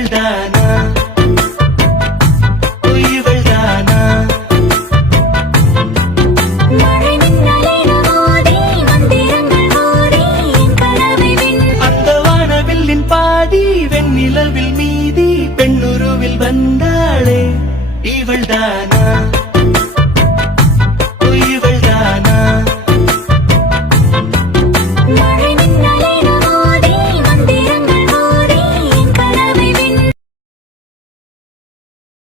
இவள்தானா இவள்தானா அந்த வானவில்லின் பாதி வெண்ணிலவில் மீதி பெண்ணுருவில் வந்தாளே இவள்தானா